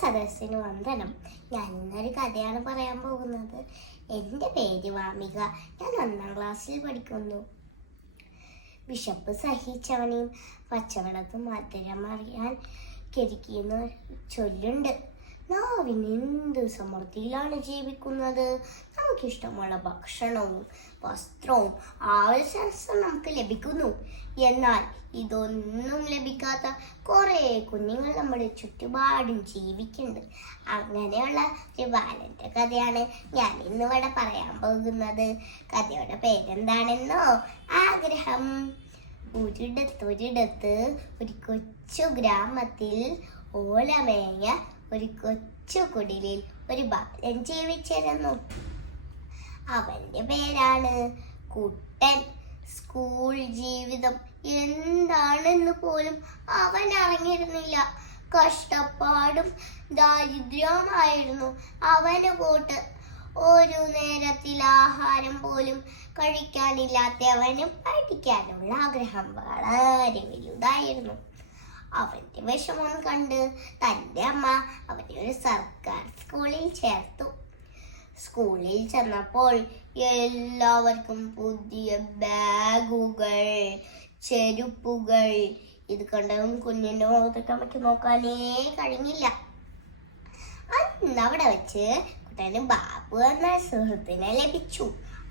സദസ്സിന് വന്ദനം. ഞാൻ ഇന്നൊരു കഥയാണ് പറയാൻ പോകുന്നത്. എൻ്റെ പേര് വാമിക. ഞാൻ 1ാം ക്ലാസ്സിൽ പഠിക്കുന്നു. വിശപ്പ് സഹിച്ചവനെയും പച്ചവെള്ളത്തും മധുരമറിയാൻ കെരുക്കിയെന്ന് ചൊല്ലുണ്ട്. നാവിന് എന്ത് സമൃദ്ധിയിലാണ് ജീവിക്കുന്നത്. നമുക്കിഷ്ടമുള്ള ഭക്ഷണവും വസ്ത്രവും ആവശ്യാനുസരണം നമുക്ക് ലഭിക്കുന്നു. എന്നാൽ ഇതൊന്നും ലഭിക്കാത്ത കുറേ കുഞ്ഞുങ്ങൾ നമ്മുടെ ചുറ്റുപാടും ജീവിക്കുന്നുണ്ട്. അങ്ങനെയുള്ള ഒരു ബാലൻ്റെ കഥയാണ് ഞാൻ ഇന്നിവിടെ പറയാൻ പോകുന്നത്. കഥയുടെ പേരെന്താണെന്നോ? ആഗ്രഹം. ഒരിടത്ത് ഒരു കൊച്ചു ഗ്രാമത്തിൽ ഓലമേഞ്ഞ ഒരു കൊച്ചു കുടിലിൽ ഒരു ബാലൻ ജീവിച്ചിരുന്നു. അവന്റെ പേരാണ് കുട്ടൻ. സ്കൂൾ ജീവിതം എന്താണെന്ന് പോലും അവൻ അറിഞ്ഞിരുന്നില്ല. കഷ്ടപ്പാടും ദാരിദ്ര്യവുമായിരുന്നു അവന് കൂട്ട്. ഒരു നേരത്തിൽ ആഹാരം പോലും കഴിക്കാനില്ലാത്ത അവന് പഠിക്കാനുള്ള ആഗ്രഹം വളരെ വലുതായിരുന്നു. അവന്റെ വിഷമം കണ്ട് തൻ്റെ അമ്മ അവനെ ഒരു സർക്കാർ സ്കൂളിൽ ചേർത്തു. സ്കൂളിൽ ചെന്നപ്പോൾ എല്ലാവർക്കും പുതിയ ബാഗുകൾ, ചെരുപ്പുകൾ. ഇത് കണ്ടതും കുഞ്ഞിൻ്റെ മുഖത്തേക്ക് നമുക്ക് നോക്കാനേ കഴിഞ്ഞില്ല. അന്ന് അവിടെ വെച്ച് കുട്ടന് ബാബു എന്ന സുഹൃത്തിനെ ലഭിച്ചു.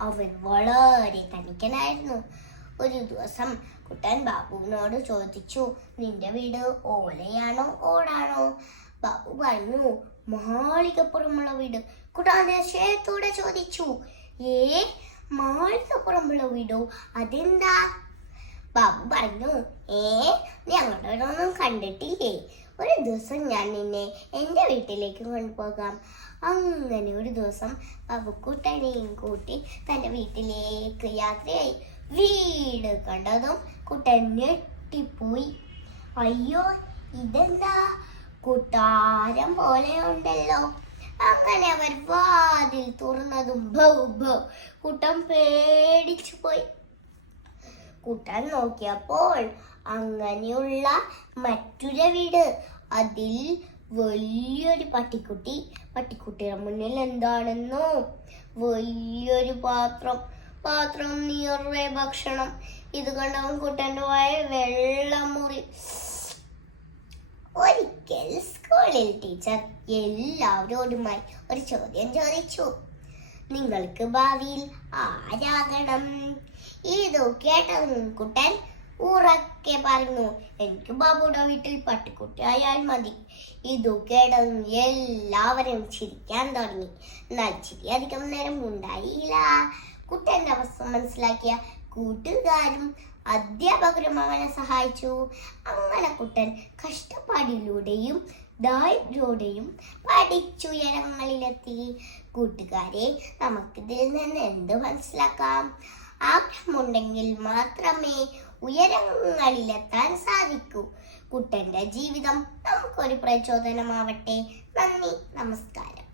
അവൻ വളരെ തനിക്കനായിരുന്നു. ഒരു ദിവസം കുട്ടൻ ബാബുവിനോട് ചോദിച്ചു, നിന്റെ വീട് ഓലയാണോ ഓടാണോ? ബാബു പറഞ്ഞു, മാളികപ്പുറമുള്ള വീട്. കുട്ടൻ അതിശയത്തോടെ ചോദിച്ചു, മാളികപ്പുറമുള്ള വീടോ? അതെന്താ? ബാബു പറഞ്ഞു, ഞങ്ങളുടെ വീടൊന്നും കണ്ടിട്ടില്ലേ? ഒരു ദിവസം ഞാൻ നിന്നെ എൻ്റെ വീട്ടിലേക്ക് കൊണ്ടുപോകാം. അങ്ങനെ ഒരു ദിവസം ബാബു കുട്ടനെയും കൂട്ടി തൻ്റെ വീട്ടിലേക്ക് യാത്രയായി. വീട് കണ്ടതും കുട്ടൻ ഞെട്ടിപ്പോയി. അയ്യോ, ഇതെന്താ കൊട്ടാരം പോലെ ഉണ്ടല്ലോ. അങ്ങനെ അവർ വാതിൽ തുറന്നതും കുട്ടൻ പേടിച്ചു പോയി. കുട്ടൻ നോക്കിയപ്പോൾ അങ്ങനെയുള്ള മറ്റൊരു വീട്. അതിൽ വലിയൊരു പട്ടിക്കുട്ടിയുടെ മുന്നിൽ എന്താണെന്നോ? വലിയൊരു പാത്രം നിറയെ ഭക്ഷണം. ഇത് കണ്ടവൻ കുട്ടൻ്റെ വായ വെള്ളം മുറി. ഒരിക്കൽ സ്കൂളിൽ ടീച്ചർ എല്ലാവരോടുമായി ഒരു ചോദ്യം ചോദിച്ചു, നിങ്ങൾക്ക് ഭാവിയിൽ ആരാകണം? ഇത് കേട്ടതും കുട്ടൻ ഉറക്കെ പറഞ്ഞു, എനിക്ക് ബാബുയുടെ വീട്ടിൽ പട്ടിക്കുട്ടിയായാൽ മതി. ഇത് കേട്ടതും എല്ലാവരും ചിരിക്കാൻ തുടങ്ങി. എന്നാൽ ചിരി അധികം നേരം ഉണ്ടായില്ല. കുട്ടൻ്റെ അവസ്ഥ മനസ്സിലാക്കിയ കൂട്ടുകാരും അധ്യാപകരും അവനെ സഹായിച്ചു. അങ്ങനെ കുട്ടൻ കഷ്ടപ്പാടിലൂടെയും ദാരിദ്ര്യത്തോടെയും പഠിച്ചുയരങ്ങളിലെത്തി. കൂട്ടുകാരെ, നമുക്കിതിൽ നിന്ന് എന്ത് മനസ്സിലാക്കാം? ആഗ്രഹമുണ്ടെങ്കിൽ മാത്രമേ ഉയരങ്ങളിലെത്താൻ സാധിക്കൂ. കുട്ടൻ്റെ ജീവിതം നമുക്കൊരു പ്രചോദനമാവട്ടെ. നന്ദി, നമസ്കാരം.